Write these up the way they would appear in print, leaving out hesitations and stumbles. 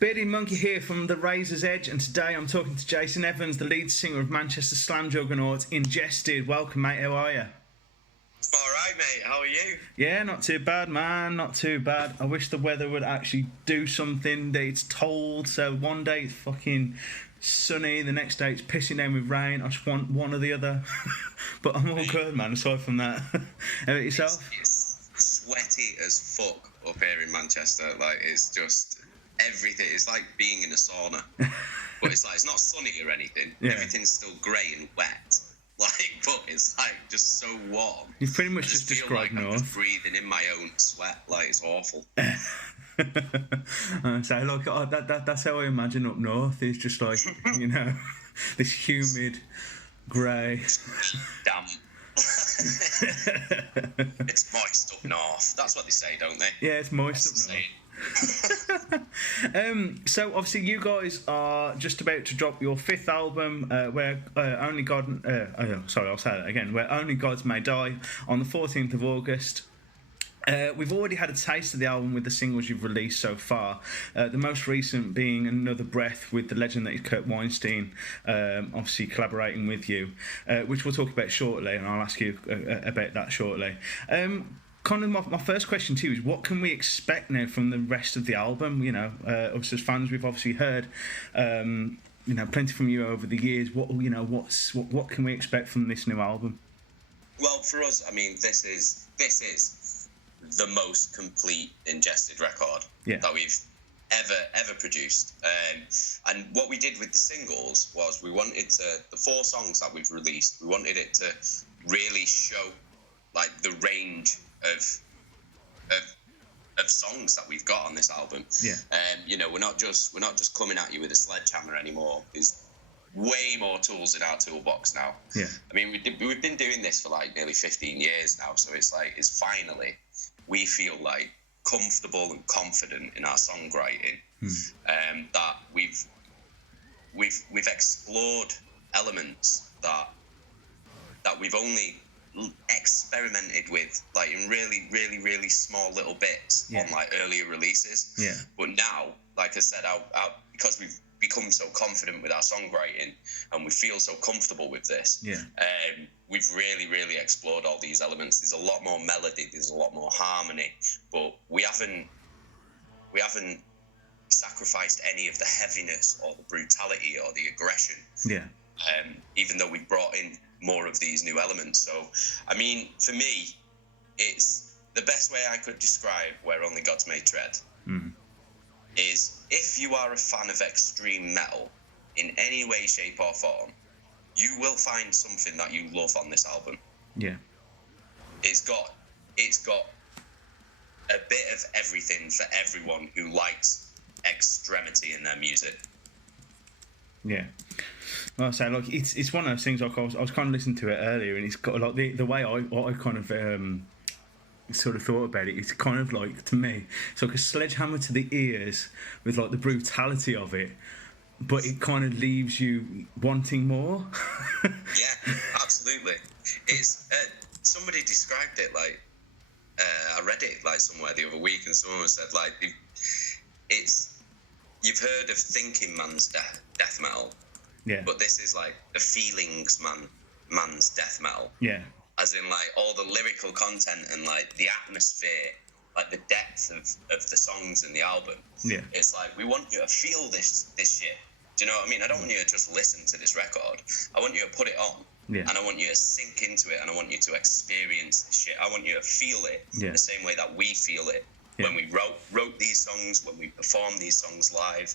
Bearded Monkey here from The Razor's Edge, and today I'm talking to Jason Evans, the lead singer of Manchester slam juggernaut Ingested. Welcome, mate. How are you? I'm alright, mate. How are you? Yeah, not too bad, man. Not too bad. I wish the weather would actually do something. It's cold, so one day it's fucking sunny, the next day it's pissing down with rain. I just want one or the other. But I'm all good, man, aside from that. How about yourself? It's sweaty as fuck up here in Manchester. Like, it's just everything. It's like being in a sauna. But it's like, it's not sunny or anything. Yeah. Everything's still grey and wet. Like, but it's like just so warm. You've pretty much just described like North. I'm just breathing in my own sweat. Like, it's awful. So like that's how I imagine up north. It's just like, you know, this humid, grey. Damp. It's moist up north. That's what they say, don't they? Yeah, it's moist up north. So obviously you guys are just about to drop your 5th album, where Only God I'll say that again, Where Only Gods May Die, on the 14th of August. We've already had a taste of the album with the singles you've released so far, the most recent being Another Breath with the legend that is Kurt Weinstein, obviously collaborating with you, which we'll talk about shortly, and I'll ask you about that shortly. Kind of my first question to you is, what can we expect now from the rest of the album? You know, us as fans, we've obviously heard, you know, plenty from you over the years. What can we expect from this new album? Well, for us, I mean, this is the most complete Ingested record that we've ever produced. And what we did with the singles was we wanted to, the 4 songs that we've released, we wanted it to really show like the range of songs that we've got on this album. Yeah. You know, we're not just coming at you with a sledgehammer anymore. There's way more tools in our toolbox now. Yeah. I mean, we've been doing this for like nearly 15 years now, so it's like, it's finally, we feel like comfortable and confident in our songwriting. That we've explored elements that we've only experimented with, like in really small little bits on like earlier releases. Yeah. But now, like I said, because we've become so confident with our songwriting and we feel so comfortable with this, we've really explored all these elements. There's a lot more melody, there's a lot more harmony, but we haven't sacrificed any of the heaviness or the brutality or the aggression. Yeah. Even though we brought in more of these new elements. So, I mean, for me, it's the best way I could describe Where Only Gods May Tread is, if you are a fan of extreme metal in any way, shape or form, you will find something that you love on this album. Yeah. It's got a bit of everything for everyone who likes extremity in their music. Yeah. Well, I say, like, it's one of those things. Like, I was kind of listening to it earlier, and it's got like the way I kind of sort of thought about it. It's kind of like, to me, it's like a sledgehammer to the ears with like the brutality of it, but it kind of leaves you wanting more. Yeah, absolutely. It's somebody described it like, I read it like somewhere the other week, and someone said like, you've heard of thinking man's death metal. Yeah. But this is like the feelings man's death metal. Yeah. As in like all the lyrical content and like the atmosphere, like the depth of the songs in the album. Yeah. It's like, we want you to feel this shit. Do you know what I mean? I don't want you to just listen to this record. I want you to put it on. Yeah. And I want you to sink into it, and I want you to experience this shit. I want you to feel it the same way that we feel it. Yeah. When we wrote these songs, when we perform these songs live,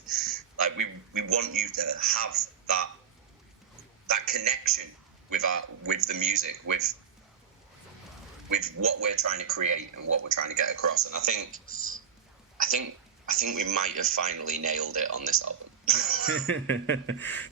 like we want you to have that connection with the music, with what we're trying to create and what we're trying to get across. And I think we might have finally nailed it on this album.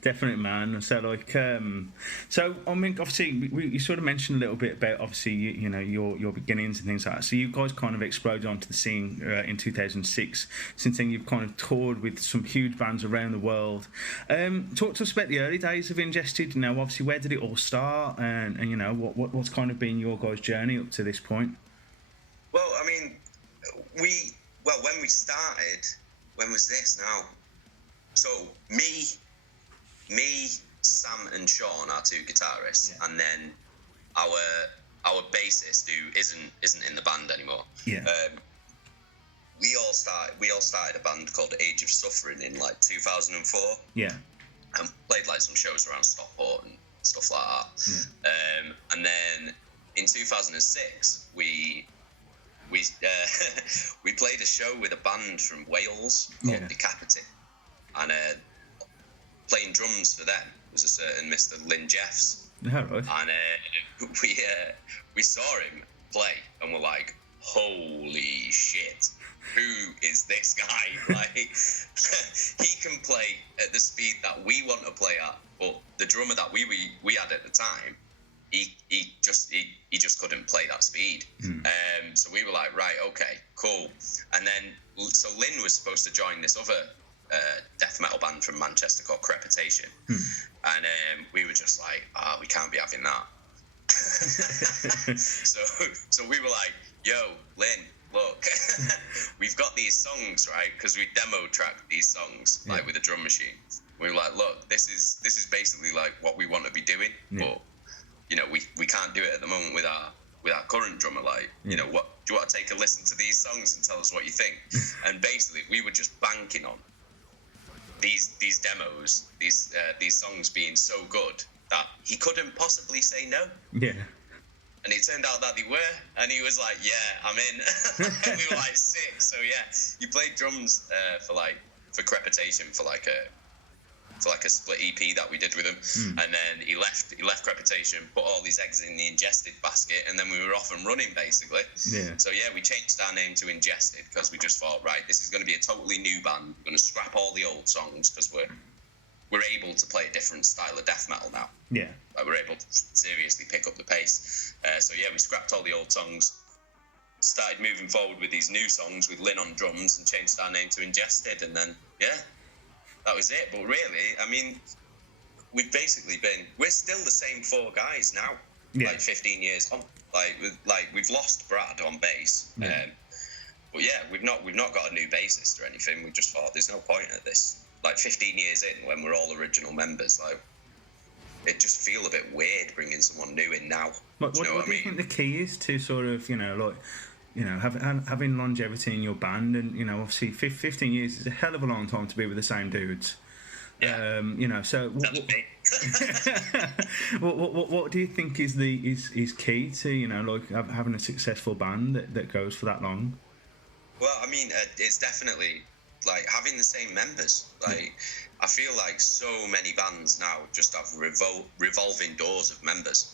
Definitely, man. So like, so I mean, obviously, you sort of mentioned a little bit about obviously you know your beginnings and things like that. So you guys kind of exploded onto the scene in 2006. Since then, you've kind of toured with some huge bands around the world. Talk to us about the early days of Ingested. You know, obviously, where did it all start, and you know what's kind of been your guys' journey up to this point? Well, I mean, when we started, when was this now? So me, Sam and Sean, our two guitarists, and then our bassist who isn't in the band anymore. Yeah. We all started a band called Age of Suffering in like 2004. Yeah. And played like some shows around Stockport and stuff like that. Yeah. And then in 2006 we played a show with a band from Wales called Decapitated, and playing drums for them was a certain Mr. Lynn Jeffs. Yeah, right. And we saw him play and we're like, holy shit, who is this guy? Like, he can play at the speed that we want to play at, but the drummer that we had at the time, he just couldn't play that speed. So we were like, right, okay, cool. And then so Lynn was supposed to join this other death metal band from Manchester called Crepitation, and we were just like, we can't be having that. so we were like, yo, Lynn, look, we've got these songs, right? Because we demo tracked these songs like with a drum machine. We were like, look, this is basically like what we want to be doing, but you know, we can't do it at the moment with our current drummer. Like, you know, what do you want to take a listen to these songs and tell us what you think? And basically, we were just banking on these demos, these songs being so good that he couldn't possibly say no. Yeah. And it turned out that they were, and he was like, "Yeah, I'm in." And we were like, "Sick!" So yeah, he played drums for Crepitation for like a split EP that we did with him, and then he left Crepitation, put all his eggs in the Ingested basket, and then we were off and running basically. Yeah. So yeah, we changed our name to Ingested because we just thought, right, this is going to be a totally new band. We're going to scrap all the old songs because we're able to play a different style of death metal now. Yeah. Like, we're able to seriously pick up the pace. So yeah, we scrapped all the old songs, started moving forward with these new songs with Lynn on drums, and changed our name to Ingested, and then that was it. But really, I mean, we're still the same four guys now, like 15 years on. We've lost Brad on bass, but yeah, we've not got a new bassist or anything. We just thought there's no point at this. Like 15 years in, when we're all original members, like, it just feel a bit weird bringing someone new in now. What do you think the key is to sort of, you know, like, you know, having longevity in your band? And, you know, obviously 15 years is a hell of a long time to be with the same dudes. Yeah. You know, so what do you think is is key to, you know, like having a successful band that goes for that long? Well, I mean, it's definitely like having the same members. Like, I feel like so many bands now just have revolving doors of members.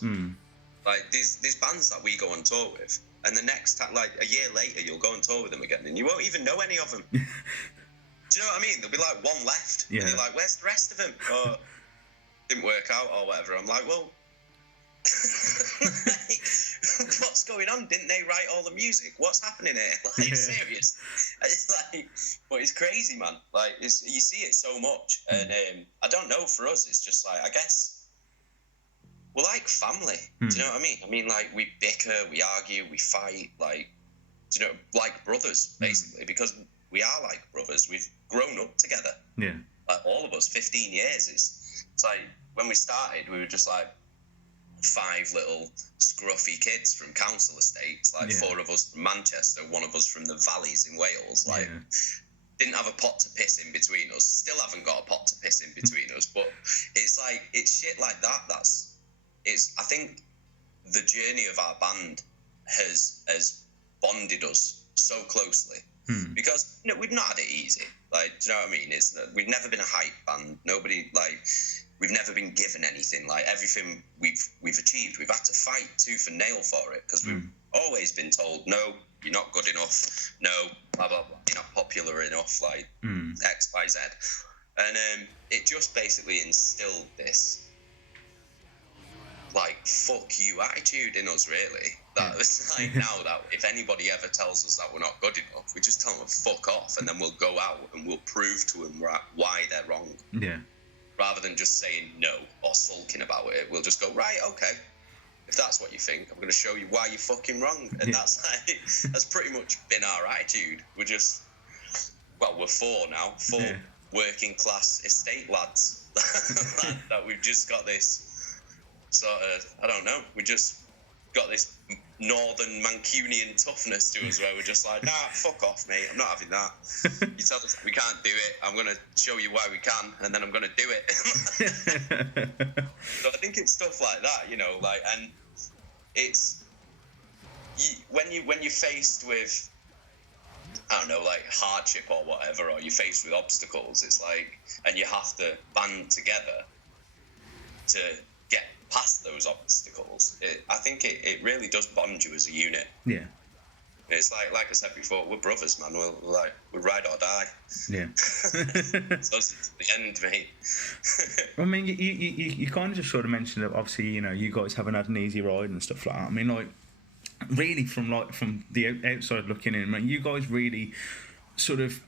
Like, there's bands that we go on tour with, and the next time, like a year later, you'll go on tour with them again, and you won't even know any of them. Do you know what I mean? There'll be like one left, and you're like, where's the rest of them? Or didn't work out or whatever. I'm like, well, what's going on? Didn't they write all the music? What's happening here? Like, serious? It's like, but it's crazy, man. Like, you see it so much, and I don't know. For us, it's just like, I guess we're like family. Do you know what I mean? I mean, like, we bicker, we argue, we fight, like, do you know, like brothers, basically, because we are like brothers. We've grown up together. Yeah. Like, all of us, 15 years. It's like, when we started, we were just like 5 little scruffy kids from council estates, like 4 of us from Manchester, 1 of us from the valleys in Wales, like didn't have a pot to piss in between us, still haven't got a pot to piss in between us, but it's like, it's shit like that I think the journey of our band has bonded us so closely, because, you know, we've not had it easy. Like, do you know what I mean? We've never been a hype band. Nobody, like, we've never been given anything. Like, everything we've achieved, we've had to fight tooth and nail for it, because we've always been told, no, you're not good enough, no, blah, blah, blah, you're not popular enough, like, X, Y, Z. And it just basically instilled this, like, fuck you attitude in us, really. That it's like, now that if anybody ever tells us that we're not good enough, we just tell them to fuck off, and then we'll go out and we'll prove to them why they're wrong. Yeah. Rather than just saying no or sulking about it, we'll just go, right, okay, if that's what you think, I'm going to show you why you're fucking wrong. And that's pretty much been our attitude. we're four now, working class estate lads that we've just got this sort of, I don't know, we just got this northern Mancunian toughness to us where we're just like, nah, fuck off, mate, I'm not having that. You tell us we can't do it, I'm going to show you why we can, and then I'm going to do it. So I think it's stuff like that, you know, like, and it's, when you're faced with, I don't know, like hardship or whatever, or you're faced with obstacles, it's like, and you have to band together to get past those obstacles. I think it really does bond you as a unit. Yeah. It's like I said before, we're brothers, man. We'll ride or die. Yeah. So it's the end, mate. I mean, you kind of just sort of mentioned that obviously, you know, you guys haven't had an easy ride and stuff like that. I mean, like, really from the outside looking in, I mean, you guys really sort of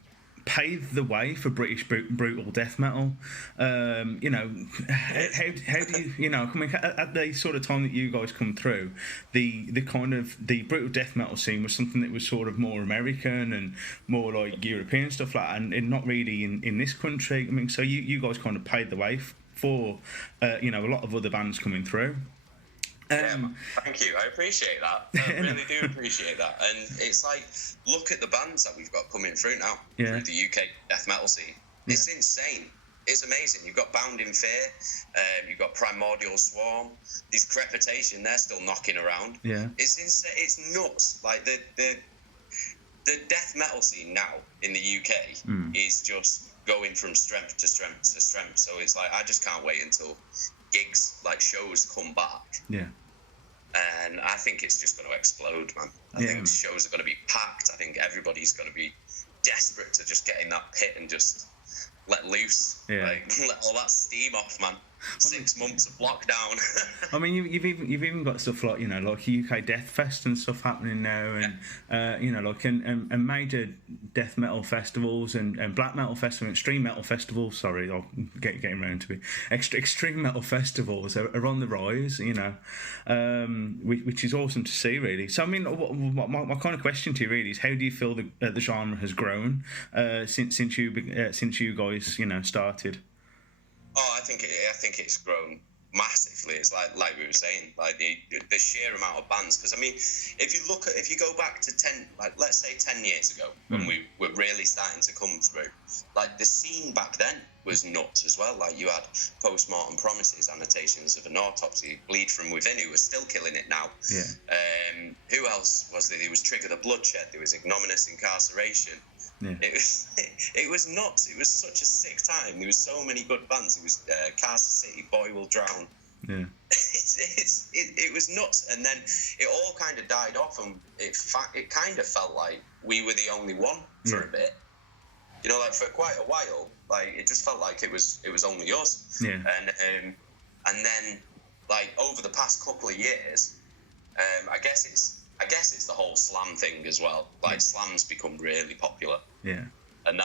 paved the way for British brutal death metal. You know, how do you know? I mean, at the sort of time that you guys come through, the kind of the brutal death metal scene was something that was sort of more American and more like European stuff like that, and not really in this country. I mean, so you guys kind of paved the way for you know, a lot of other bands coming through. Thank you. I appreciate that. I really do appreciate that. And it's like, look at the bands that we've got coming through now through the UK death metal scene. It's insane. It's amazing. You've got Bound in Fear, you've got Primordial Swarm, these Crepitation, they're still knocking around. Yeah. It's insane. It's nuts. Like the death metal scene now in the UK is just going from strength to strength to strength. So it's like, I just can't wait until gigs, like shows, come back. Yeah. And I think it's just going to explode, man. I think the shows are going to be packed. I think everybody's going to be desperate to just get in that pit and just let loose. Yeah. Like, let all that steam off, man. 6 months of lockdown. I mean, you've even got stuff like, you know, like UK Death Fest and stuff happening now, and you know, like and major death metal festivals and black metal festivals, extreme metal festivals. Sorry, I'll getting around to it. Extreme metal festivals are on the rise, you know, which is awesome to see, really. So, I mean, my kind of question to you really is, how do you feel the genre has grown since you guys, you know, started? Oh, I think it's grown massively. It's like we were saying, like the sheer amount of bands. Because I mean, if you go back to 10, like let's say 10 years ago, when we were really starting to come through, like the scene back then was nuts as well. Like you had Postmortem Promises, Annotations of an Autopsy, Bleed From Within, who was still killing it now. Yeah. Who else was there? There was Trigger the Bloodshed. There was Ignominious Incarceration. Yeah. It was nuts. It was such a sick time. There was so many good bands. It was Carcer City, Boy Will Drown. Yeah. It was nuts, and then it all kind of died off, and it kind of felt like we were the only one for a bit. You know, like for quite a while, like it just felt like it was only us. Yeah. And then like over the past couple of years, I guess it's the whole slam thing as well. Like slam's become really popular. Yeah. And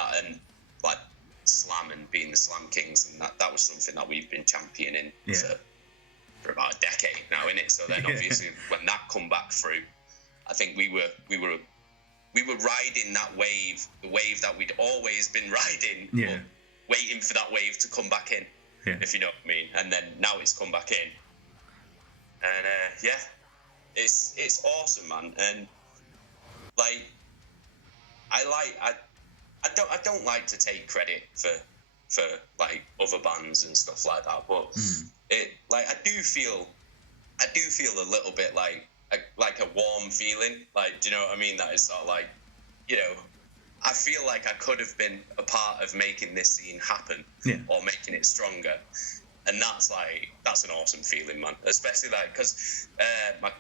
like slam and being the slam kings, and that was something that we've been championing for about a decade now, innit? So then obviously when that come back through, I think we were riding that wave, the wave that we'd always been riding, but waiting for that wave to come back in, if you know what I mean. And then now it's come back in. And it's awesome, man. And like I don't like to take credit for like other bands and stuff like that, but I do feel a little bit like a warm feeling, like, do you know what I mean? That is sort of like, you know, I feel like I could have been a part of making this scene happen or making it stronger, and that's an awesome feeling, man. Especially like because my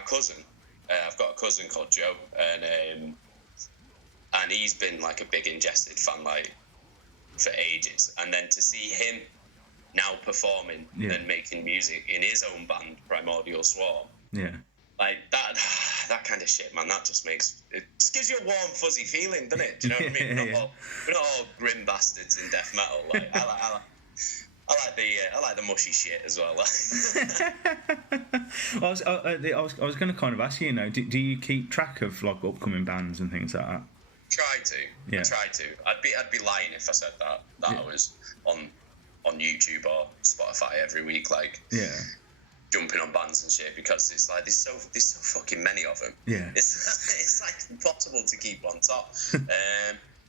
cousin, I've got a cousin called Joe, and he's been like a big Ingested fan like for ages, and then to see him now performing and making music in his own band, Primordial Swarm, like that kind of shit, man, that just gives you a warm fuzzy feeling, doesn't it? Do you know what I mean? We're not all grim bastards in death metal. Like I like the mushy shit as well. I was going to kind of ask you, you know, do you keep track of like upcoming bands and things like that? Try to. Yeah. I try to. I'd be lying if I said that I was on YouTube or Spotify every week, like jumping on bands and shit, because it's like there's so fucking many of them. Yeah. It's like impossible to keep on top.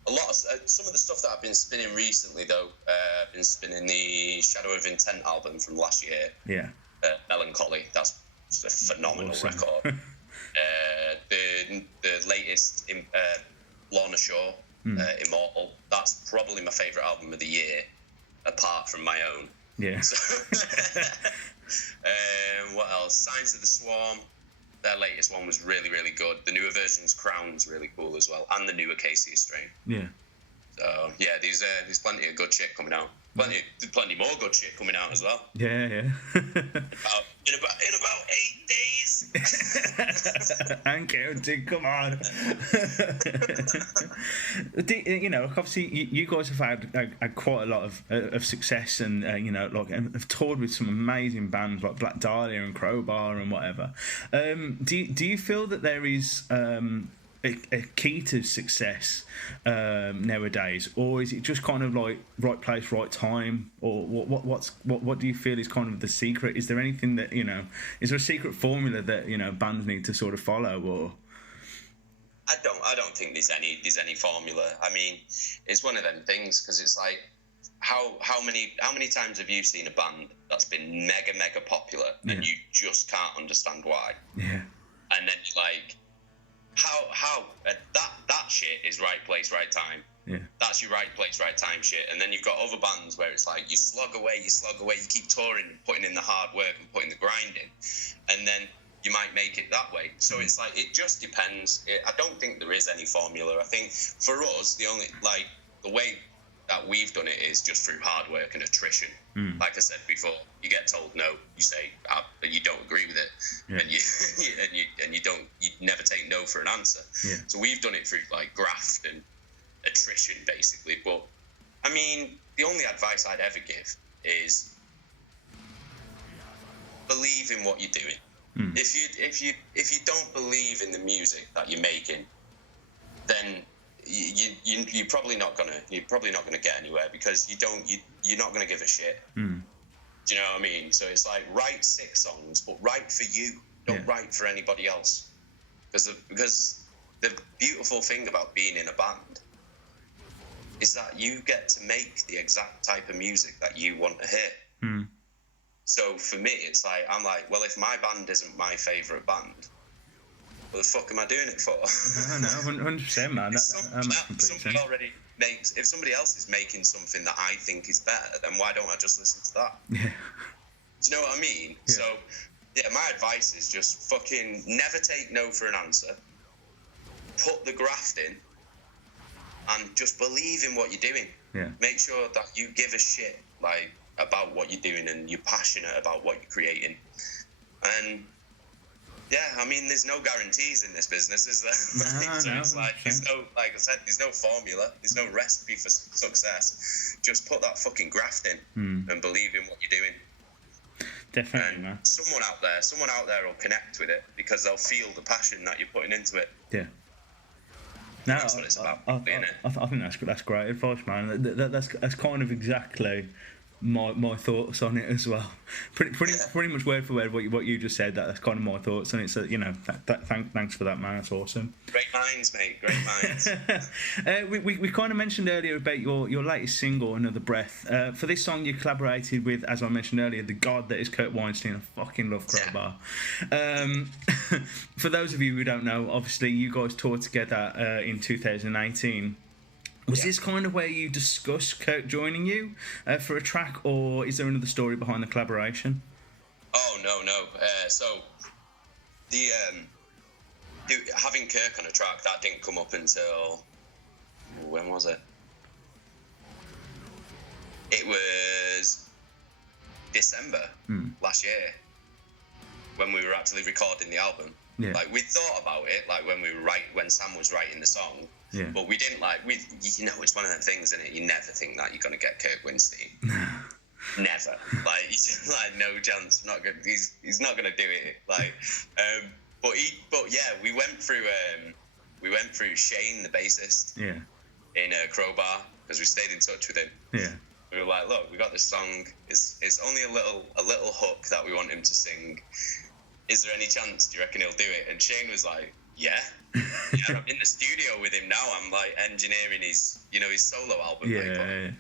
A lot of some of the stuff that I've been spinning recently, though, I've been spinning the Shadow of Intent album from last year. Yeah. Melancholy. That's a phenomenal record. The latest Lorna Shore, Immortal. That's probably my favourite album of the year, apart from my own. Yeah. So, what else? Signs of the Swarm. Their latest one was really, really good. The newer version's Crown's really cool as well, and the new Acacia strain. Yeah. So yeah, there's plenty of good shit coming out. Plenty more good shit coming out as well. Yeah. in about 8 days. I'm counting. Come on. You know, obviously, you guys have had quite a lot of success, and you know, like, have toured with some amazing bands like Black Dahlia and Crowbar and whatever. Do you feel that there is a key to success nowadays, or is it just kind of like right place, right time, or what do you feel is kind of the secret? Is there anything that, you know, is there a secret formula that, you know, bands need to sort of follow? Or I don't think there's any formula. I mean, it's one of them things, because it's like how many times have you seen a band that's been mega popular and you just can't understand why? Yeah. And then you're like, how that shit is right place, right time. Yeah. That's your right place, right time shit. And then you've got other bands where it's like you slog away, you keep touring, putting in the hard work and putting the grind in, and then you might make it that way. So it's like, it just depends. I don't think there is any formula. I think for us, the way that we've done it is just through hard work and attrition. Like I said before, you get told no, you say you don't agree with it, and you never take no for an answer. Yeah. So we've done it through like graft and attrition, basically. But I mean, the only advice I'd ever give is believe in what you're doing. If you don't believe in the music that you're making, then you're probably not gonna get anywhere, because you're not gonna give a shit. Do you know what I mean? So it's like, write 6 songs, but write for you. Don't write for anybody else. Because the beautiful thing about being in a band is that you get to make the exact type of music that you want to hear. So for me, it's like, I'm like, well, if my band isn't my favourite band, what the fuck am I doing it for? No, 100%, man. Somebody already makes. If somebody else is making something that I think is better, then why don't I just listen to that? Yeah. Do you know what I mean? Yeah. So, yeah, my advice is just fucking never take no for an answer. Put the graft in, and just believe in what you're doing. Yeah. Make sure that you give a shit about what you're doing, and you're passionate about what you're creating. And yeah, I mean, there's no guarantees in this business, is there? It's like, there's no, like I said, there's no formula, there's no recipe for success. Just put that fucking graft in and believe in what you're doing. Definitely, and man. Someone out there will connect with it, because they'll feel the passion that you're putting into it. Yeah. No, that's what it's about, I think that's great advice, man. That's kind of exactly my thoughts on it as well. Pretty much word for word what you just said. That's kind of my thoughts on it. So, you know, thanks for that, man. That's awesome. Great minds, mate. Great minds. we kind of mentioned earlier about your latest single, Another Breath. For this song, you collaborated with, as I mentioned earlier, the god that is Kurt Weinstein. I fucking love Crowbar. Yeah. For those of you who don't know, obviously you guys toured together in 2018. Was this kind of where you discuss Kurt joining you for a track, or is there another story behind the collaboration? Oh, no. So, having Kirk on a track, that didn't come up until... When was it? It was December last year, when we were actually recording the album. Yeah. Like, we thought about it, like, when Sam was writing the song. Yeah. But we didn't you know, it's one of them things, isn't it? You never think that you're going to get Kurt Weinstein. Never. Like, no chance. Not good. He's not going to do it. Like, but yeah, we went through we went through Shane, the bassist, in Crowbar, because we stayed in touch with him. Yeah. We were like, look, we got this song. It's only a little hook that we want him to sing. Is there any chance? Do you reckon he'll do it? And Shane was like, yeah. I'm in the studio with him now. I'm like engineering his solo album. Yeah.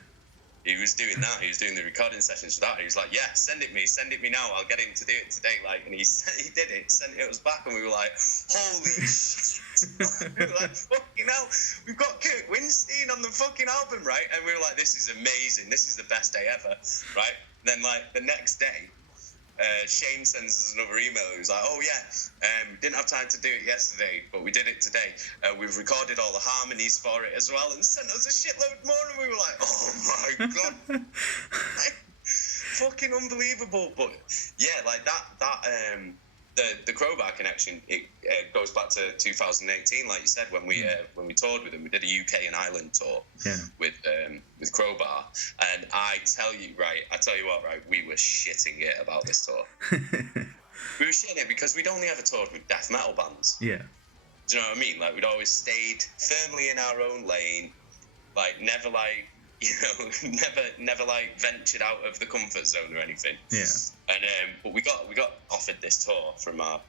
He was doing that. He was doing the recording sessions for that. He was like, yeah, send it me now. I'll get him to do it today. Like, and he did it. Sent it us back, and we were like, holy shit. We were like, fucking hell, we've got Kirk Winstein on the fucking album, right? And we were like, this is amazing. This is the best day ever, right? Then like the next day, Shane sends us another email. He was like, oh yeah, didn't have time to do it yesterday, but we did it today. We've recorded all the harmonies for it as well, and sent us a shitload more, and we were like, oh my god. Like, fucking unbelievable. But yeah, like that the Crowbar connection, it goes back to 2018, like you said, when we toured with them. We did a UK and Ireland tour with Crowbar, and I tell you what, right, we were shitting it about this tour. We were shitting it because we'd only ever toured with death metal bands. Yeah. Do you know what I mean? Like, we'd always stayed firmly in our own lane, like never like, never like ventured out of the comfort zone or anything. Yeah. And but we got offered this tour from my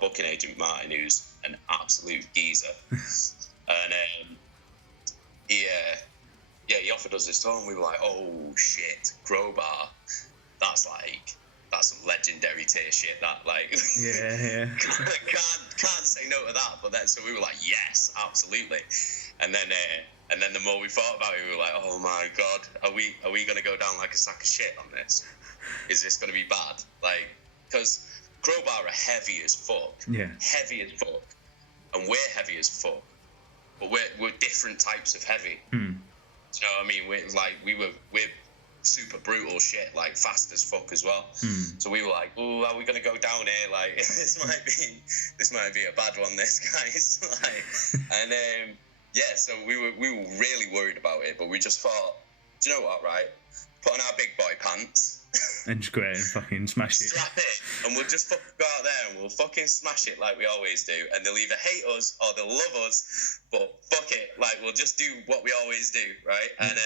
booking agent Martin, who's an absolute geezer. And he offered us this tour, and we were like, oh shit, Crowbar, that's some legendary tier shit. That like, can't say no to that. But then so we were like, yes, absolutely. And then the more we thought about it, we were like, oh my god, are we gonna go down like a sack of shit on this? Is this gonna be bad? Like, because Crowbar are heavy as fuck. Yeah. Heavy as fuck. And we're heavy as fuck. But we're different types of heavy. Hmm. Do you know what I mean? We're super brutal shit, like fast as fuck as well. So we were like, oh, are we gonna go down here? Like, this might be a bad one, this, guys. Like, and yeah, so we were really worried about it, but we just thought, do you know what, right? Put on our big boy pants. And just go out and fucking smash it. Strap it, and we'll just fucking go out there and we'll fucking smash it like we always do. And they'll either hate us or they'll love us, but fuck it, like we'll just do what we always do, right? And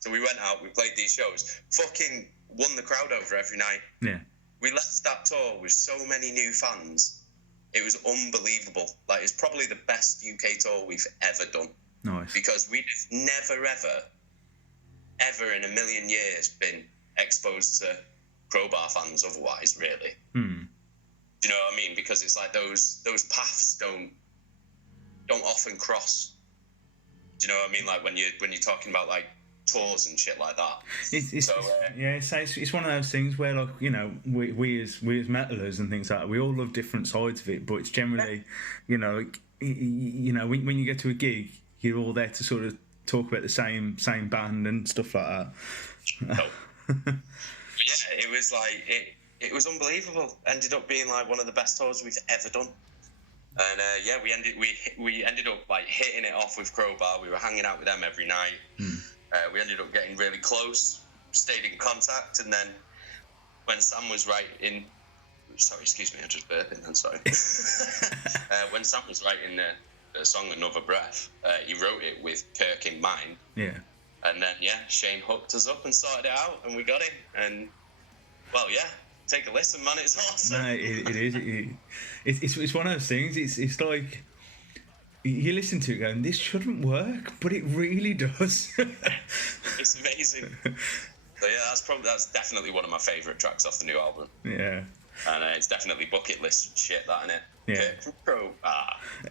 so we went out, we played these shows, fucking won the crowd over every night. Yeah. We left that tour with so many new fans. It was unbelievable. Like, it's probably the best UK tour we've ever done. Nice. Because we've never, ever in a million years been exposed to Crowbar fans otherwise, really. Do you know what I mean? Because it's like those paths don't often cross. Do you know what I mean? Like when you're talking about like tours and shit like that. It's one of those things where, like, you know, we as metalers and things like that, we all love different sides of it, but it's generally, you know, like, you know, when you get to a gig, you're all there to sort of talk about the same band and stuff like that. Yeah, it was like it was unbelievable. Ended up being like one of the best tours we've ever done. And yeah, we ended up like hitting it off with Crowbar. We were hanging out with them every night. We ended up getting really close, stayed in contact, and then when Sam was writing, sorry, excuse me, I'm just burping. I'm sorry. When Sam was writing the song "Another Breath," he wrote it with Kirk in mind. Yeah. And then yeah, Shane hooked us up and sorted it out, and we got it. And well, yeah. Take a listen, man. It's awesome. No, it is. It's one of those things. It's like you listen to it going, this shouldn't work, but it really does. It's amazing. So yeah, that's definitely one of my favourite tracks off the new album. Yeah. And it's definitely bucket list shit, that, innit? Yeah.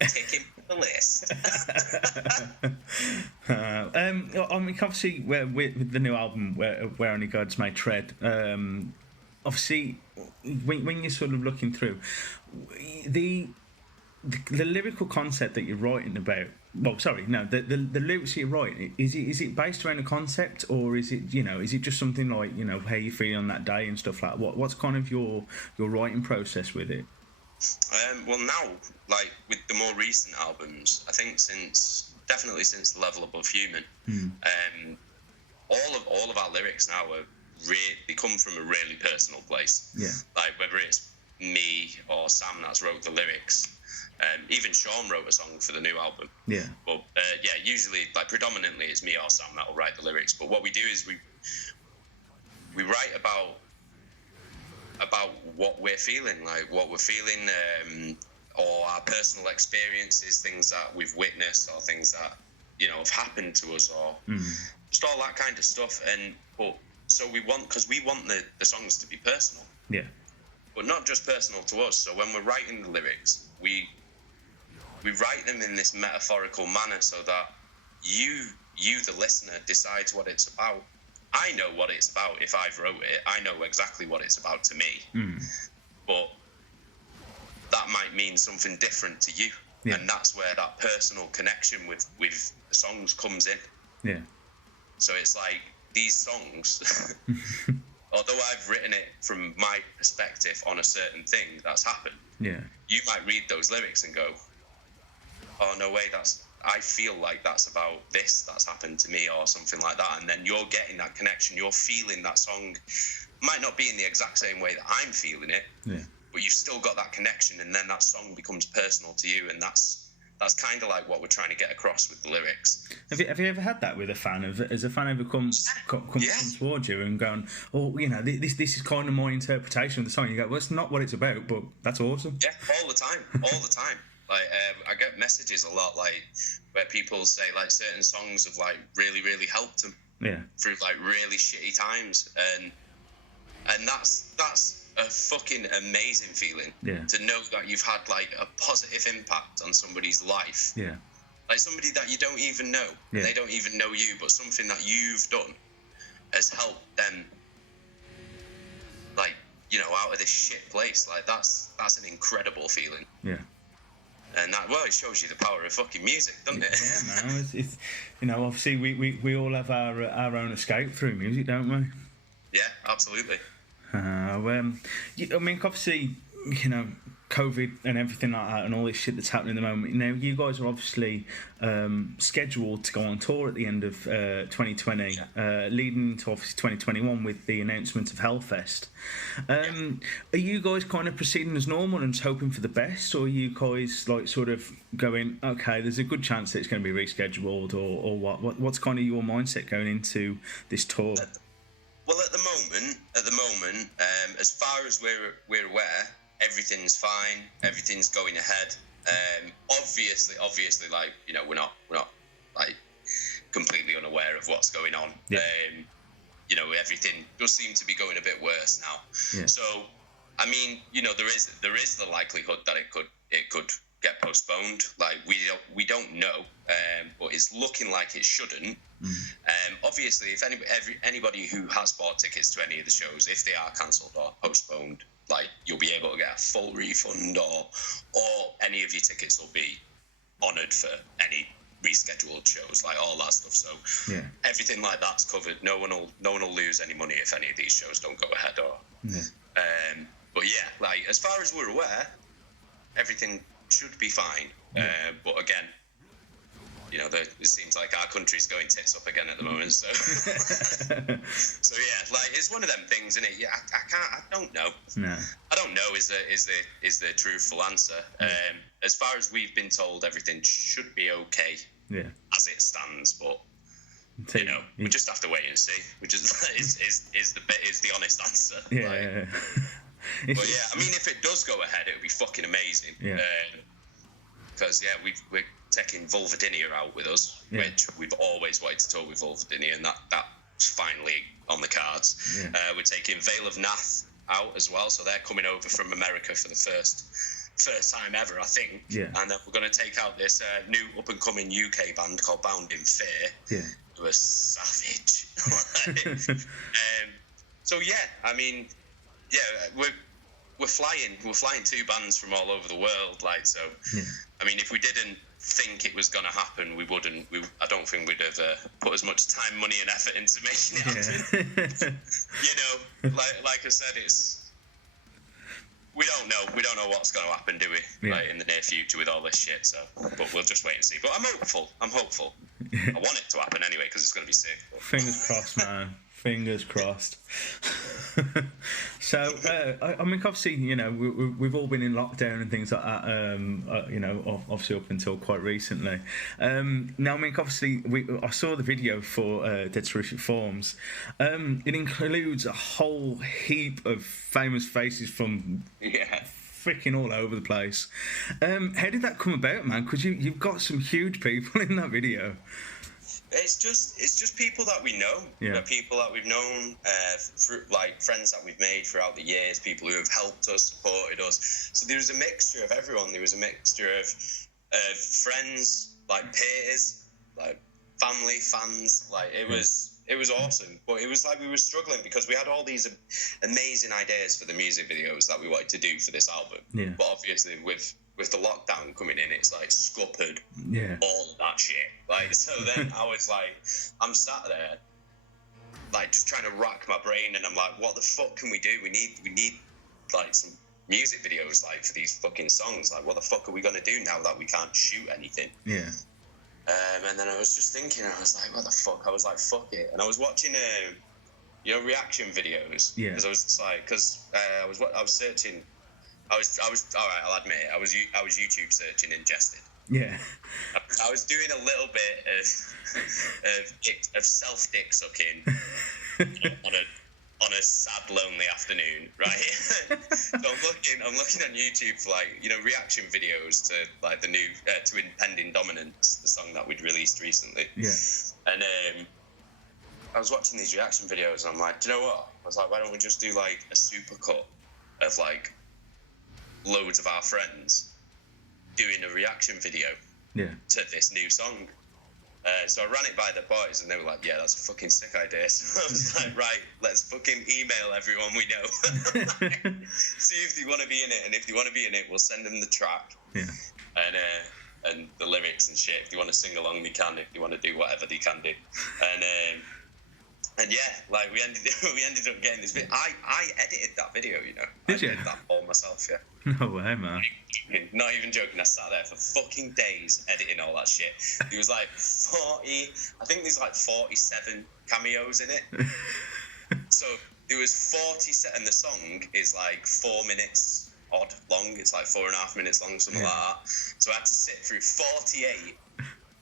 Take him from the list. I mean, obviously, with the new album, Where Only Gods May Tread. Obviously, when you're sort of looking through the lyrical concept that you're writing about, the lyrics you're writing, is it based around a concept, or is it, you know, is it just something like, you know, how you feeling on that day and stuff like that? What's kind of your writing process with it? Well, now, like with the more recent albums, I think definitely since The Level Above Human, all of our lyrics now they come from a really personal place. Yeah. Like whether it's me or Sam that's wrote the lyrics, Even Sean wrote a song for the new album. Yeah. But usually, like, predominantly it's me or Sam that will write the lyrics. But what we do is we write about what we're feeling, like what we're feeling, or our personal experiences, things that we've witnessed, or things that, you know, have happened to us, or just all that kind of stuff. So we want the songs to be personal. Yeah. But not just personal to us. So when we're writing the lyrics, we write them in this metaphorical manner so that you, the listener, decides what it's about. I know what it's about if I've wrote it. I know exactly what it's about to me. But that might mean something different to you. Yeah. And that's where that personal connection with the songs comes in. Yeah. So it's like these songs, although I've written it from my perspective on a certain thing that's happened, you might read those lyrics and go, oh, no way, I feel like that's about this that's happened to me, or something like that. And then you're getting that connection, you're feeling that song. Might not be in the exact same way that I'm feeling it, but you've still got that connection, and then that song becomes personal to you, and that's kind of like what we're trying to get across with the lyrics. Have you ever had that with a fan? Has a fan ever come towards you and gone, oh, you know, this is kind of my interpretation of the song? You go, well, it's not what it's about, but that's awesome. Yeah, all the time. Like, I get messages a lot, like, where people say, like, certain songs have, like, really, really helped them through, like, really shitty times, and that's a fucking amazing feeling to know that you've had, like, a positive impact on somebody's life. Yeah. Like, somebody that you don't even know, and they don't even know you, but something that you've done has helped them, like, you know, out of this shit place. Like, that's an incredible feeling. Yeah. And that, well, it shows you the power of fucking music, doesn't it? Yeah, no, it's you know, obviously we all have our own escape through music, don't we? Yeah, absolutely. I mean, obviously, you know, COVID and everything like that, and all this shit that's happening at the moment. Now, you guys are obviously scheduled to go on tour at the end of 2020, leading into obviously 2021 with the announcement of Hellfest. Are you guys kind of proceeding as normal and just hoping for the best, or are you guys like sort of going, okay, there's a good chance that it's going to be rescheduled, or what? What's kind of your mindset going into this tour? Well, at the moment, as far as we're aware, everything's fine. Everything's going ahead. Obviously, like, you know, we're not like completely unaware of what's going on. Yeah. You know, everything does seem to be going a bit worse now. Yeah. So, I mean, you know, there is the likelihood that it could get postponed. Like, we don't know, but it's looking like it shouldn't. Obviously, if anybody who has bought tickets to any of the shows, if they are cancelled or postponed, like, you'll be able to get a full refund, or any of your tickets will be honoured for any rescheduled shows, like all that stuff. So everything like that's covered. No one will lose any money if any of these shows don't go ahead. But yeah, like, as far as we're aware, everything should be fine. But again, you know, it seems like our country's going tits up again at the moment. So, so yeah, like, it's one of them things, isn't it? Yeah, I don't know. No. I don't know is the truthful answer. As far as we've been told, everything should be okay. Yeah. As it stands, but you know, we just have to wait and see. Which is the honest answer. Yeah. Like, but yeah, I mean, if it does go ahead, it would be fucking amazing. Yeah. Because we're taking Vulvodynia out with us, which we've always wanted to tour with Vulvodynia, and that's finally on the cards. Yeah. We're taking Veil of Nath out as well, so they're coming over from America for the first time ever, I think. Yeah. And then we're going to take out this new up-and-coming UK band called Bound in Fear. Yeah. Who are savage. So yeah, I mean, yeah, we're flying two bands from all over the world, like, so. Yeah. I mean, if we didn't think it was going to happen, I don't think we'd have put as much time, money, and effort into making it happen. You know, like I said, we don't know what's going to happen, do we? Yeah. Like, in the near future with all this shit. So, but we'll just wait and see. But I'm hopeful. Yeah. I want it to happen anyway because it's going to be sick. But. Fingers crossed, man. Fingers crossed. So, I mean, obviously, you know, we've all been in lockdown and things like that, you know, obviously up until quite recently. Now, I mean, obviously, I saw the video for Dead Terrific Forms. It includes a whole heap of famous faces from freaking all over the place. How did that come about, man? Because you've got some huge people in that video. It's just people that we know, people that we've known, like friends that we've made throughout the years, people who have helped us, supported us. So there was a mixture of everyone. There was a mixture of friends, like peers, like family, fans. Like it was awesome. But it was like we were struggling because we had all these amazing ideas for the music videos that we wanted to do for this album. Yeah. But obviously with the lockdown coming in, it's like scuppered all that shit. Like, so then I was like, I'm sat there, like, just trying to rack my brain, and I'm like, what the fuck can we do? We need like some music videos, like, for these fucking songs. Like, what the fuck are we gonna do now that we can't shoot anything? Yeah. And then I was just thinking, I was like, what the fuck? I was like, fuck it. And I was watching reaction videos. Yeah. Because I was just like, I was searching. I was all right. I'll admit it. I was YouTube searching Ingested. Yeah. I was doing a little bit of self dick sucking on a sad, lonely afternoon, right? So I'm looking on YouTube for, like, you know, reaction videos to, like, the new to Impending Dominance, the song that we'd released recently. Yeah. And I was watching these reaction videos, and I'm like, do you know what? I was like, why don't we just do, like, a supercut of, like, loads of our friends doing a reaction video to this new song. So I ran it by the boys, and they were like, yeah, that's a fucking sick idea. So I was like, right, let's fucking email everyone we know. See if they want to be in it, and if they want to be in it, we'll send them the track and the lyrics and shit. If they want to sing along, they can. If they want to do whatever, they can do. And yeah, like we ended up getting this video. I edited that video, you know. Did you? I did that all myself, yeah. No way, man. Not even joking. I sat there for fucking days editing all that shit. There was like 47 cameos in it. So there was 47, and the song is like 4 minutes odd long. It's like 4.5 minutes long, something like that. So I had to sit through 48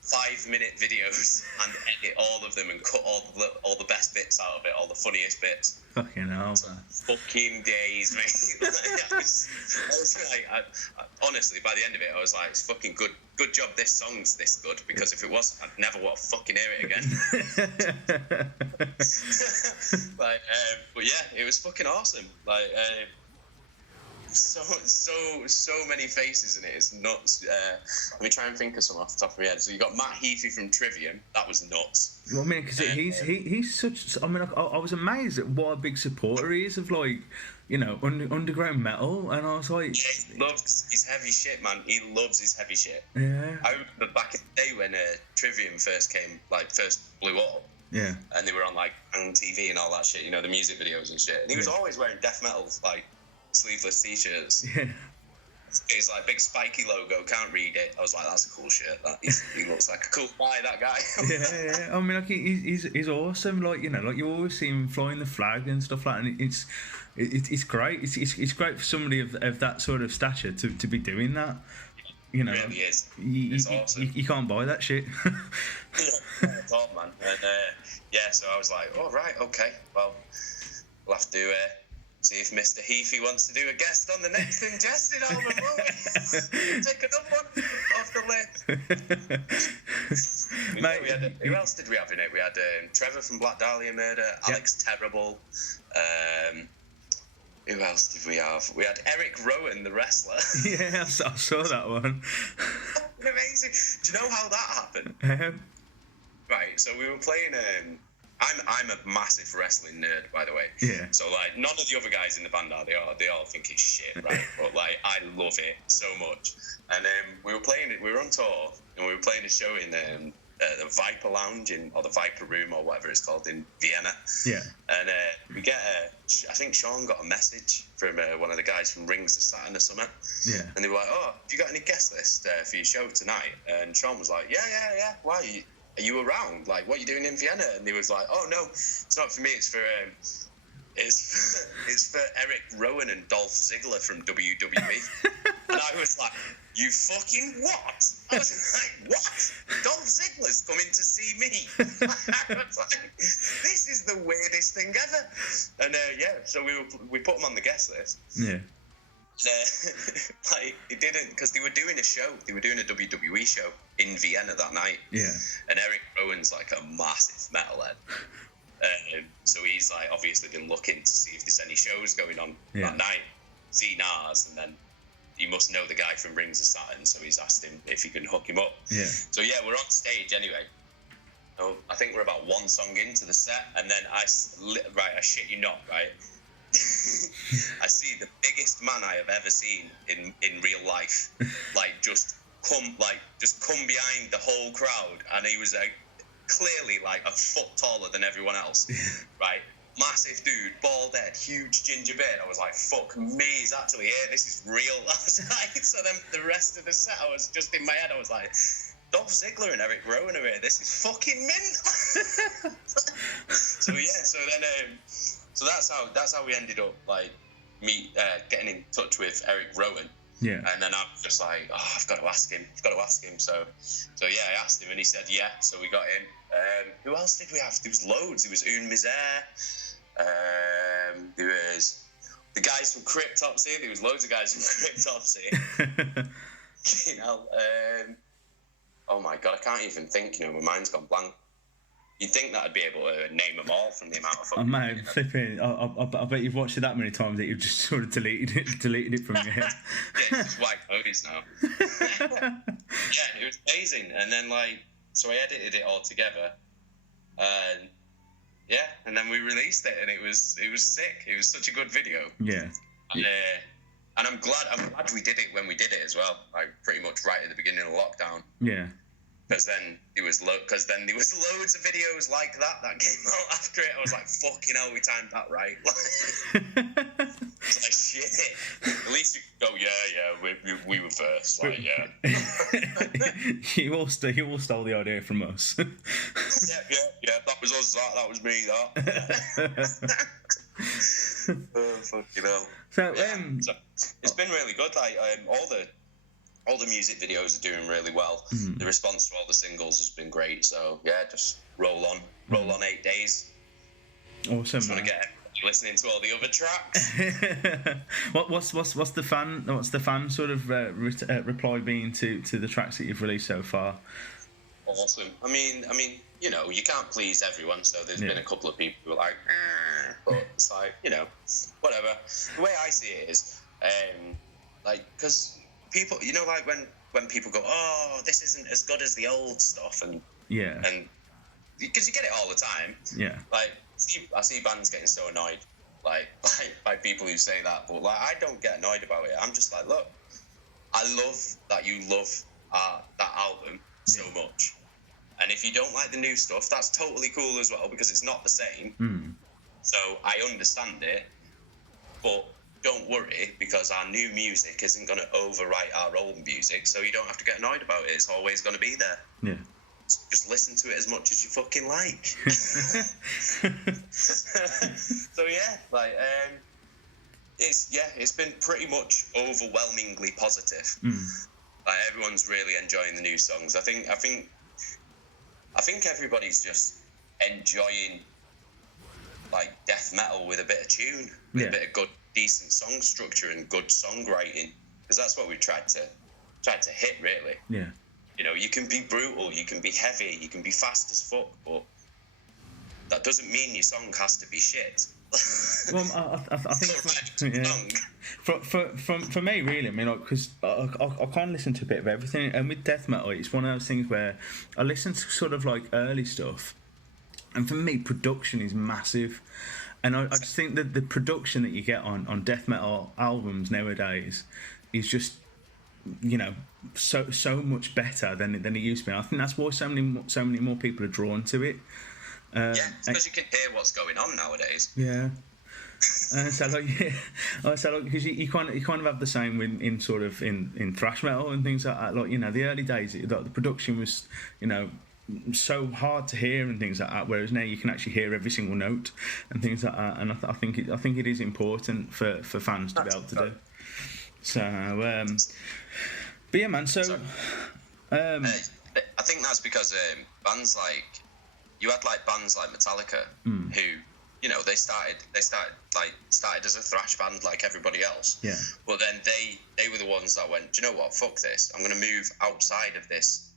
5-minute videos and edit all of them and cut all the best bits out of it, all the funniest bits. Fucking hell, man. Fucking days, mate. I was like, honestly, by the end of it, I was like, it's fucking good job this song's this good, because if it wasn't, I'd never want to fucking hear it again. But yeah, it was fucking awesome. Like, so many faces in it. It's nuts. Let me try and think of some off the top of my head. So you got Matt Heafy from Trivium. That was nuts. Well, I mean, because he's such. I mean, I was amazed at what a big supporter he is of, like, you know, underground metal, and I was like, he loves his heavy shit, man. He loves his heavy shit. Yeah. I remember back in the day when Trivium first blew up. Yeah. And they were on, like, TV and all that shit. You know, the music videos and shit. And he was always wearing death metal, like, sleeveless t-shirts. Yeah. It's like big spiky logo, can't read it. I was like, that's a cool shirt. He looks like a cool guy, that guy. Yeah. I mean, like, he's awesome. Like, you know, like, you always see him flying the flag and stuff like that, and it's great. It's great for somebody of that sort of stature to be doing that. You know, it really is. It's awesome. You can't buy that shit. It's all, man. And so I was like, oh, right, okay, well, we'll have to see if Mr. Heafy wants to do a guest on the next Ingested album, won't we? Take another one off the list. Mate, who else did we have in it? We had Trevor from Black Dahlia Murder, Alex Terrible. Who else did we have? We had Eric Rowan, the wrestler. Yeah, I saw that one. Amazing. Do you know how that happened? Right, so we were playing... I'm a massive wrestling nerd, by the way. Yeah. So, like, none of the other guys in the band are. They all think it's shit, right? But, like, I love it so much. And we were on tour, and we were playing a show in the Viper Lounge, or the Viper Room, or whatever it's called, in Vienna. Yeah. And we get I think Sean got a message from one of the guys from Rings of Saturn or something. Yeah. And they were like, oh, have you got any guest list for your show tonight? And Sean was like, yeah. Why? Are you around? Like, what are you doing in Vienna? And he was like, oh, no, it's not for me. It's for It's for Eric Rowan and Dolph Ziggler from WWE. And I was like, you fucking what? I was like, what? Dolph Ziggler's coming to see me. I was like, this is the weirdest thing ever. And so we put him on the guest list. Yeah. Like, it didn't, because they were doing a show. They were doing a WWE show in Vienna that night. Yeah. And Eric Rowan's like a massive metalhead. So he's like obviously been looking to see if there's any shows going on that night. Seen ours, and then he must know the guy from Rings of Saturn, so he's asked him if he can hook him up. Yeah. So we're on stage anyway. So I think we're about one song into the set, and then I shit you not, right? I see the biggest man I have ever seen in real life, like just come behind the whole crowd, and he was clearly like a foot taller than everyone else, right? Massive dude, bald head, huge ginger beard. I was like, fuck me, he's actually here, this is real. I was like, so then the rest of the set, I was just in my head, I was like, Dolph Ziggler and Eric Rowan are here, this is fucking mint. So that's how we ended up, like, getting in touch with Eric Rowan. Yeah. And then I was just like, I've got to ask him. So I asked him, and he said yeah. So we got him. Who else did we have? There was loads. There was Une Misère. There was the guys from Cryptopsy. There was loads of guys from Cryptopsy. Oh my god, I can't even think. My mind's gone blank. You'd think that I'd be able to name them all from the amount of fun. Mate, flipping. I bet you've watched it that many times that you've just sort of deleted it from your head. Yeah, it's just white movies now. Yeah, it was amazing. And then so I edited it all together, and and then we released it, and it was sick. It was such a good video. Yeah. And I'm glad we did it when we did it as well. Like pretty much right at the beginning of lockdown. Yeah. Because then there was loads of videos like that came out after it. I was like, fucking hell, we timed that right. It's like, shit. At least you can go, we were first. Like, yeah. You all stole the idea from us. Yeah. That was us. That was me. That. Oh, fucking hell. So, it's been really good. Like, all the music videos are doing really well. Mm-hmm. The response to all the singles has been great. So just roll on 8 days. Awesome. Just want to get everybody listening to all the other tracks. What's the fan sort of reply been to the tracks that you've released so far? Awesome. I mean, you can't please everyone. So there's been a couple of people who are like, but it's like, whatever. The way I see it is, because people, like when people go, oh, this isn't as good as the old stuff, and because you get it all the time. Yeah. Like I see bands getting so annoyed, like by people who say that, but I don't get annoyed about it. I'm just like, look, I love that you love that album so much, and if you don't like the new stuff, that's totally cool as well, because it's not the same. Mm. So I understand it, but don't worry, because our new music isn't going to overwrite our old music, so you don't have to get annoyed about it. It's always going to be there. Yeah. Just listen to it as much as you fucking like. So it's been pretty much overwhelmingly positive. Mm. Like, everyone's really enjoying the new songs. I think everybody's just enjoying like death metal with a bit of tune, with a bit of good, decent song structure and good songwriting, because that's what we tried to hit, really. Yeah. You can be brutal, you can be heavy, you can be fast as fuck, but that doesn't mean your song has to be shit. Well, I think for me, really, I mean, because I kind of listen to a bit of everything, and with death metal, it's one of those things where I listen to sort of like early stuff, and for me, production is massive. And I just think that the production that you get on death metal albums nowadays is just, so much better than it used to be. I think that's why so many more people are drawn to it. Because you can hear what's going on nowadays. Yeah. Because you kind of have the same in sort of in thrash metal and things like that. Like, the early days, the production was, so hard to hear and things like that, whereas now you can actually hear every single note and things like that, and I think it is important for fans to be able to do. So but yeah, man, so I think that's because bands like, you had like bands like Metallica who, you know, they started as a thrash band like everybody else. Yeah. But then they were the ones that went, do you know what, fuck this, I'm going to move outside of this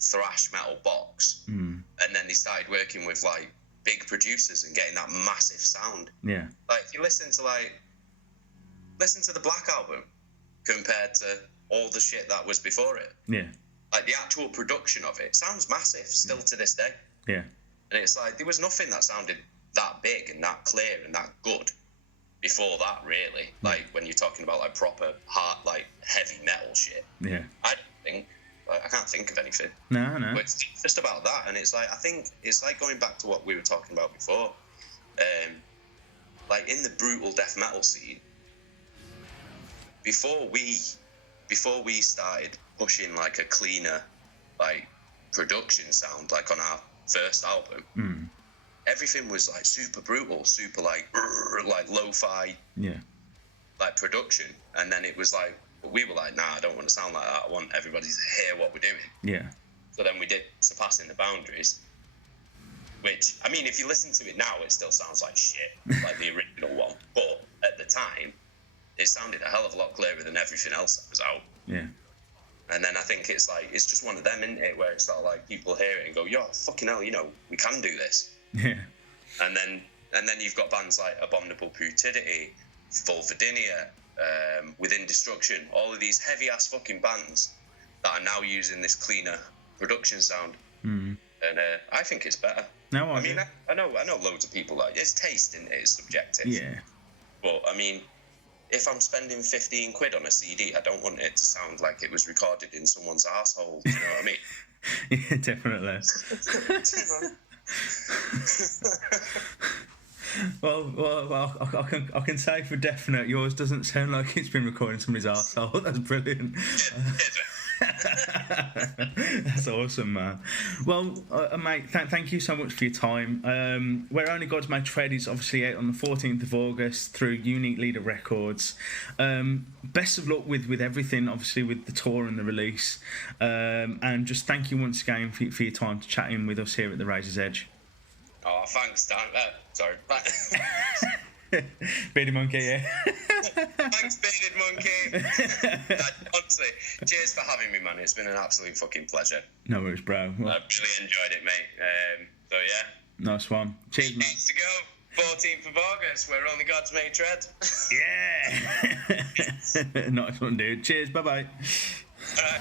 thrash metal box. And then they started working with like big producers and getting that massive sound. Yeah. Like if you listen to the Black Album compared to all the shit that was before it. Yeah. Like the actual production of it sounds massive still to this day. Yeah. And it's like there was nothing that sounded that big and that clear and that good before that, really. Like when you're talking about like proper hard, like heavy metal shit. Yeah. I can't think of anything. No. But it's just about that, and it's like, I think it's like going back to what we were talking about before. Like in the brutal death metal scene, before we started pushing like a cleaner like production sound, like on our first album, everything was like super brutal, super like lo-fi, like production. And then it was like, we were like, nah, I don't want to sound like that. I want everybody to hear what we're doing. Yeah. So then we did Surpassing the Boundaries, which, I mean, if you listen to it now, it still sounds like shit, like the original one. But at the time, it sounded a hell of a lot clearer than everything else that was out. Yeah. And then I think it's like, it's just one of them, isn't it, where it's sort of like people hear it and go, yo, fucking hell, you know, we can do this. Yeah. And then you've got bands like Abominable Putidity, Vulvodynia, Within Destruction, all of these heavy-ass fucking bands that are now using this cleaner production sound. And I think it's better. No, I mean, I know loads of people like, it's taste, and it's subjective. Yeah. But, I mean, if I'm spending 15 quid on a CD, I don't want it to sound like it was recorded in someone's asshole. You know what I mean? Yeah, definitely. Well, I can say for definite, yours doesn't sound like it's been recorded in somebody's arsehole. That's brilliant. That's awesome, man. Well, mate, thank you so much for your time. Where Only Gods May Tread is obviously out on the 14th of August through Unique Leader Records. Best of luck with everything, obviously, with the tour and the release. And just thank you once again for your time to chat in with us here at the Razor's Edge. Oh, thanks, Dan. Sorry. Bearded Monkey, yeah. Thanks, Bearded Monkey. Honestly, cheers for having me, man. It's been an absolute fucking pleasure. No worries, bro. Well, I've really enjoyed it, mate. So, yeah. Nice one. Cheers, mate. Weeks to go. 14th of August, where Only Gods May Tread. Yeah. Nice one, dude. Cheers. Bye-bye. All right.